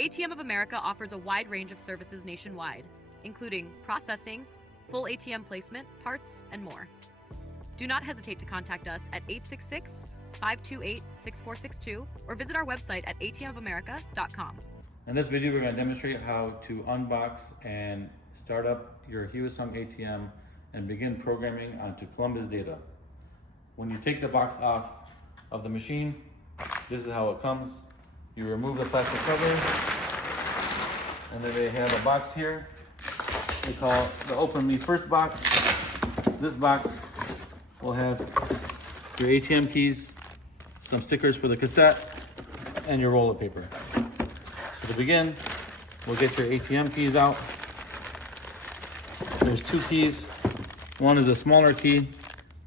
ATM of America offers a wide range of services nationwide, including processing, full ATM placement, parts, and more. Do not hesitate to contact us at 866-528-6462 or visit our website at atmofamerica.com. In this video, we're going to demonstrate how to unbox and start up your Hyosung ATM and begin programming onto Columbus data. When you take the box off of the machine, this is how it comes. You remove the plastic cover, and then they have a box here. They call the Open Me First box. This box will have your ATM keys, some stickers for the cassette, and your roll of paper. So to begin, we'll get your ATM keys out. There's two keys. One is a smaller key.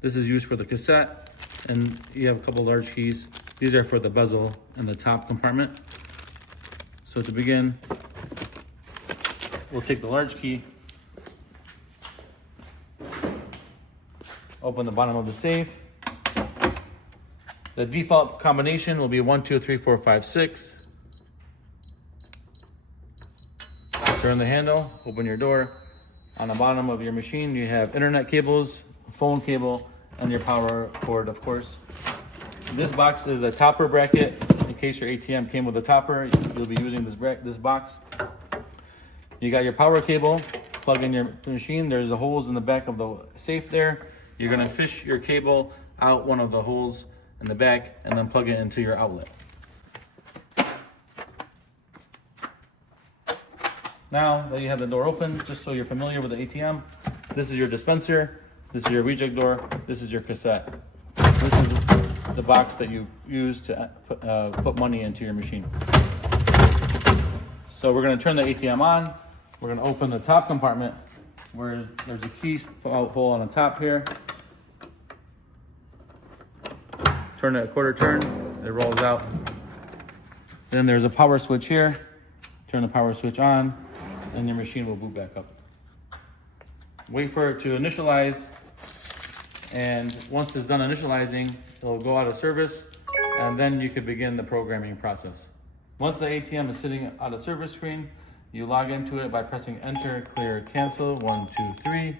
This is used for the cassette, and you have a couple large keys. These are for the bezel and the top compartment. So to begin, we'll take the large key, open the bottom of the safe. The default combination will be 1, 2, 3, 4, 5, 6. Turn the handle, open your door. On the bottom of your machine, you have internet cables, phone cable, and your power cord, of course. This box is a topper bracket. In case your ATM came with a topper, you'll be using this box. You got your power cable, plug in your machine. There's the holes in the back of the safe there. You're gonna fish your cable out one of the holes in the back and then plug it into your outlet. Now that you have the door open, just so you're familiar with the ATM, this is your dispenser, this is your reject door, this is your cassette. This is the box that you use to put money into your machine. So we're going to turn the ATM on. We're going to open the top compartment where there's a key hole on the top here. Turn it a quarter turn, it rolls out. Then there's a power switch here. Turn the power switch on, and your machine will boot back up. Wait for it to initialize, and once it's done initializing, it'll go out of service, and then you can begin the programming process. Once the ATM is sitting out of service screen, you log into it by pressing enter, clear, cancel, 1, 2, 3.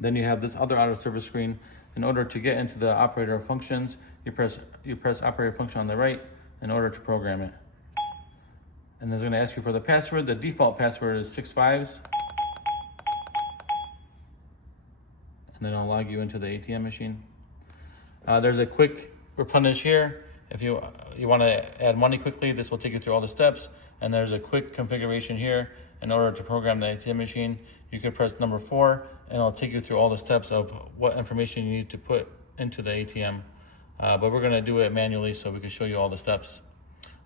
Then you have this other out of service screen. In order to get into the operator functions, you press operator function on the right in order to program it. And it's gonna ask you for the password. The default password is 6 5s. And then I'll log you into the ATM machine. There's a quick replenish here. If you want to add money quickly, this will take you through all the steps. And there's a quick configuration here. In order to program the ATM machine, you can press number 4, and it'll take you through all the steps of what information you need to put into the ATM. But we're going to do it manually so we can show you all the steps.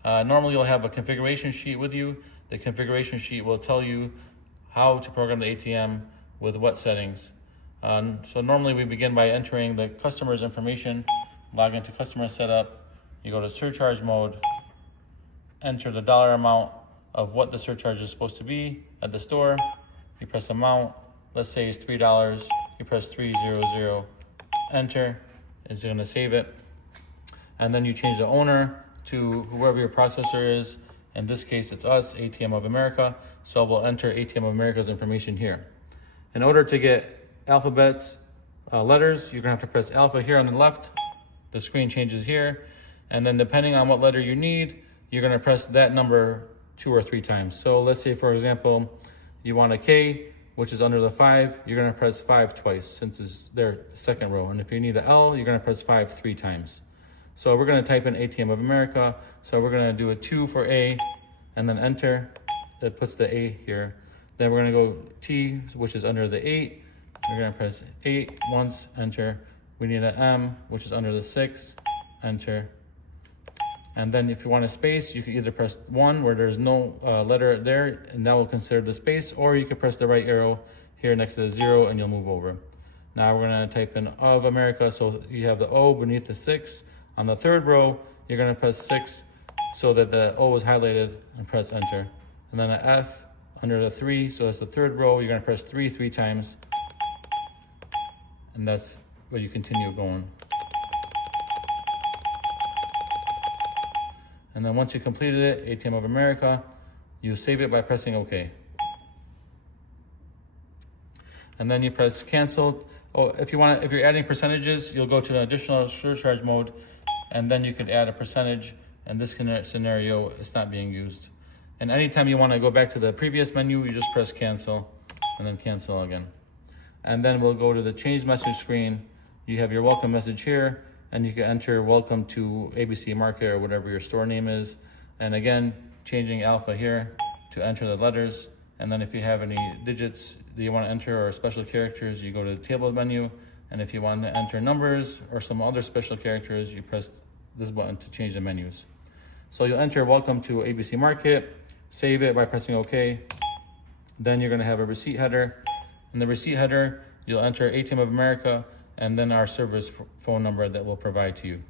Normally you'll have a configuration sheet with you. The configuration sheet will tell you how to program the ATM with what settings. So normally we begin by entering the customer's information, log into customer setup, you go to surcharge mode, enter the dollar amount of what the surcharge is supposed to be at the store. You press amount, let's say it's $3, you press 300, enter, it's gonna save it. And then you change the owner to whoever your processor is. In this case, it's us, ATM of America. So we'll enter ATM of America's information here. In order to get alphabets, letters, you're gonna have to press alpha here on the left. The screen changes here. And then depending on what letter you need, you're gonna press that number 2 or 3 times. So let's say, for example, you want a K, which is under the 5, you're gonna press 5 twice since it's there, the second row. And if you need an L, you're gonna press 5 3 times. So we're gonna type in ATM of America. So we're gonna do a 2 for A and then enter. That puts the A here. Then we're gonna go T, which is under the 8. We're gonna press 8 once, enter. We need an M, which is under the 6, enter. And then if you want a space, you can either press 1 where there's no letter there, and that will consider the space, or you can press the right arrow here next to the 0 and you'll move over. Now we're gonna type in of America, so you have the O beneath the 6. On the 3rd row, you're gonna press 6 so that the O is highlighted and press enter. And then an F under the 3, so that's the 3rd row, you're gonna press 3 times. And that's where you continue going. And then once you completed it, ATM of America, you save it by pressing OK. And then you press cancel. Oh, if you're adding percentages, you'll go to an additional surcharge mode, and then you could add a percentage. In this scenario, it's not being used. And anytime you want to go back to the previous menu, you just press cancel and then cancel again. And then we'll go to the change message screen. You have your welcome message here, and you can enter welcome to ABC Market or whatever your store name is. And again, changing alpha here to enter the letters. And then if you have any digits that you want to enter or special characters, you go to the table menu. And if you want to enter numbers or some other special characters, you press this button to change the menus. So you'll enter welcome to ABC Market, save it by pressing OK. Then you're going to have a receipt header. In the receipt header, you'll enter ATM of America and then our service phone number that we'll provide to you.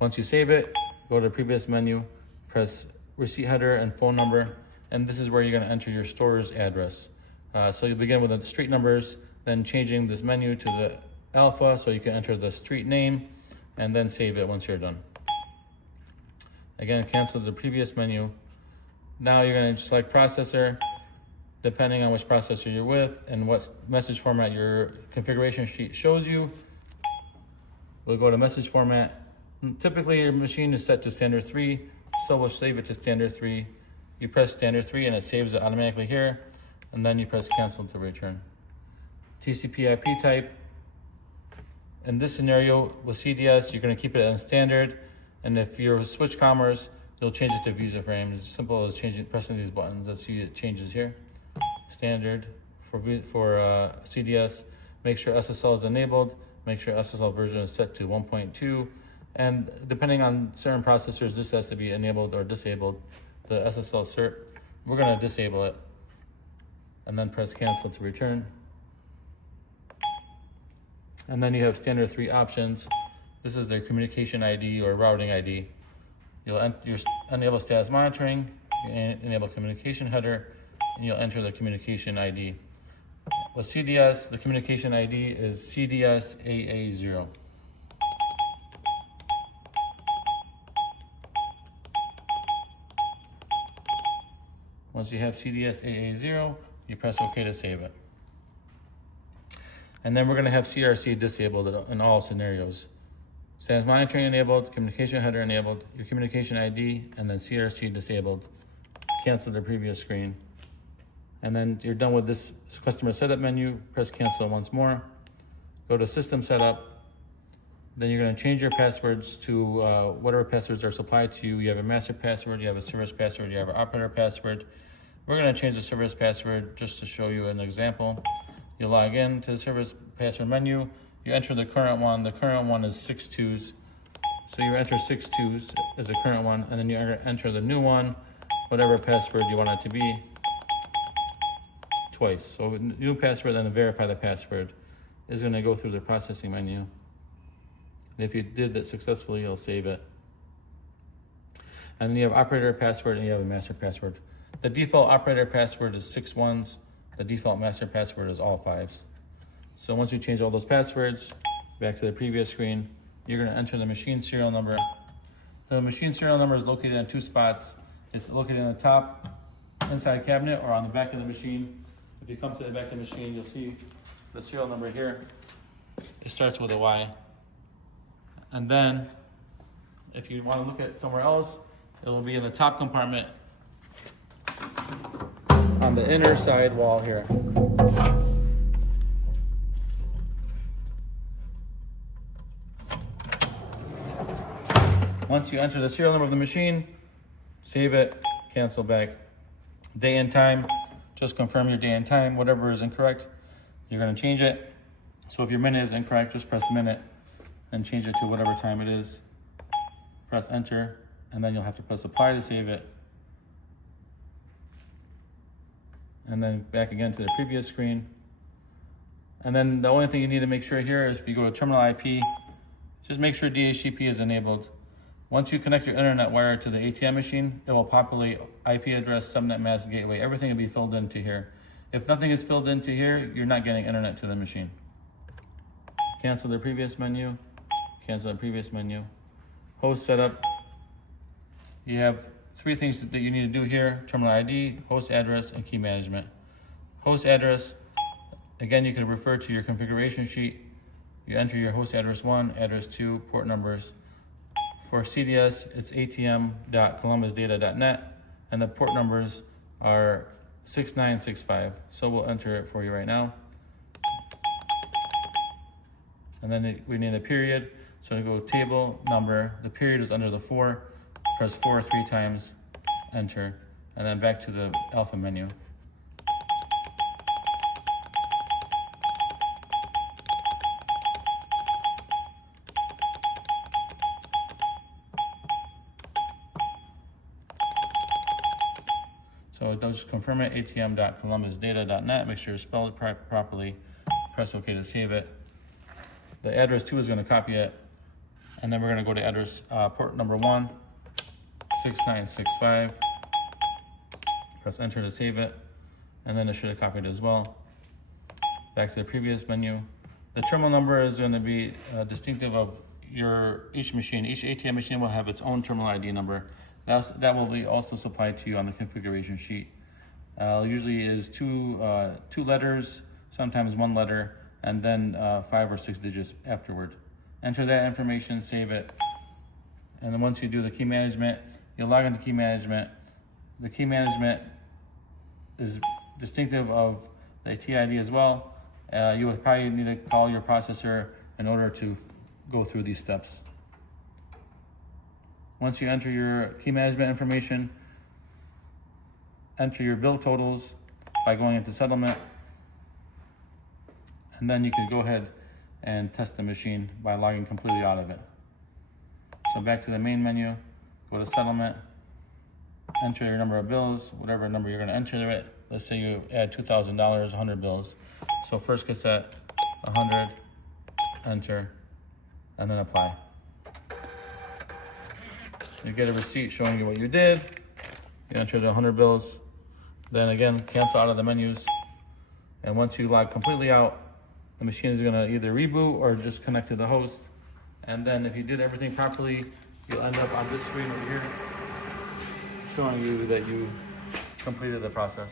Once you save it, go to the previous menu, press receipt header and phone number, and this is where you're going to enter your store's address. So you begin with the street numbers, then changing this menu to the alpha so you can enter the street name, and then save it once you're done. Again, cancel the previous menu. Now you're going to select processor, depending on which processor you're with and what message format your configuration sheet shows you. We'll go to message format. Typically your machine is set to standard 3, so we'll save it to standard 3. You press standard 3 and it saves it automatically here, and then you press cancel to return. TCP IP type. In this scenario with CDS, you're going to keep it on standard, and if you're with switch commerce, you'll change it to Visa frame. It's as simple as pressing these buttons. Let's see it changes here. Standard for CDS. Make sure SSL is enabled. Make sure SSL version is set to 1.2. And depending on certain processors, this has to be enabled or disabled. The SSL cert, we're going to disable it. And then press cancel to return. And then you have standard 3 options. This is their communication ID or routing ID. You'll enable status monitoring, you enable communication header, and you'll enter the communication ID. With CDS, the communication ID is CDS AA0. Once you have CDS AA0, you press OK to save it. And then we're going to have CRC disabled in all scenarios. Status monitoring enabled, communication header enabled, your communication ID, and then CRC disabled. Cancel the previous screen. And then you're done with this customer setup menu, press cancel once more. Go to system setup. Then you're going to change your passwords to whatever passwords are supplied to you. You have a master password, you have a service password, you have an operator password. We're going to change the service password just to show you an example. You log in to the service password menu. You enter the current one. The current one is 6 2s. So you enter 6 2s as the current one, and then you enter the new one, whatever password you want it to be, twice. So new password, then verify the password is going to go through the processing menu. And if you did that successfully, you'll save it. And then you have operator password and you have a master password. The default operator password is 6 1s. The default master password is all 5s. So once you change all those passwords, back to the previous screen, you're going to enter the machine serial number. The machine serial number is located in 2 spots. It's located in the top inside cabinet or on the back of the machine. If you come to the back of the machine, you'll see the serial number here. It starts with a Y. And then, if you want to look at somewhere else, it will be in the top compartment on the inner side wall here. Once you enter the serial number of the machine, save it, cancel back. Day and time, just confirm your day and time. Whatever is incorrect, you're going to change it. So if your minute is incorrect, just press minute and change it to whatever time it is. Press enter, and then you'll have to press apply to save it. And then back again to the previous screen. And then the only thing you need to make sure here is if you go to terminal IP, just make sure DHCP is enabled. Once you connect your internet wire to the ATM machine, it will populate IP address, subnet mask, gateway. Everything will be filled into here. If nothing is filled into here, you're not getting internet to the machine. Cancel the previous menu. Cancel the previous menu. Host setup. you have three things that you need to do here: terminal ID, host address, and key management. Host address, again, you can refer to your configuration sheet. You enter your host address 1, address 2, port numbers. For CDS, it's atm.columbusdata.net, and the port numbers are 6965. So we'll enter it for you right now. And then we need a period. So to go table number, the period is under the 4. Press 4 3 times, enter, and then back to the alpha menu. So just confirm it, atm.columbusdata.net. Make sure you spell it properly. Press OK to save it. The address 2 is going to copy it. And then we're going to go to address port number 1, 6965. Press enter to save it. And then it should have copied it as well. Back to the previous menu. The terminal number is going to be distinctive of each machine. Each ATM machine will have its own terminal ID number. That will be also supplied to you on the configuration sheet. Usually is two letters, sometimes one letter, and then 5 or 6 digits afterward. Enter that information, save it, and then once you do the key management, you'll log into key management. The key management is distinctive of the TID as well. You would probably need to call your processor in order to go through these steps. Once you enter your key management information, enter your bill totals by going into settlement, and then you can go ahead and test the machine by logging completely out of it. So back to the main menu, go to settlement, enter your number of bills, whatever number you're going to enter it. Let's say you add $2,000, 100 bills. So first cassette, 100, enter, and then apply. You get a receipt showing you what you did. You enter the 100 bills. Then again, cancel out of the menus. And once you log completely out, the machine is gonna either reboot or just connect to the host. And then if you did everything properly, you'll end up on this screen over here, showing you that you completed the process.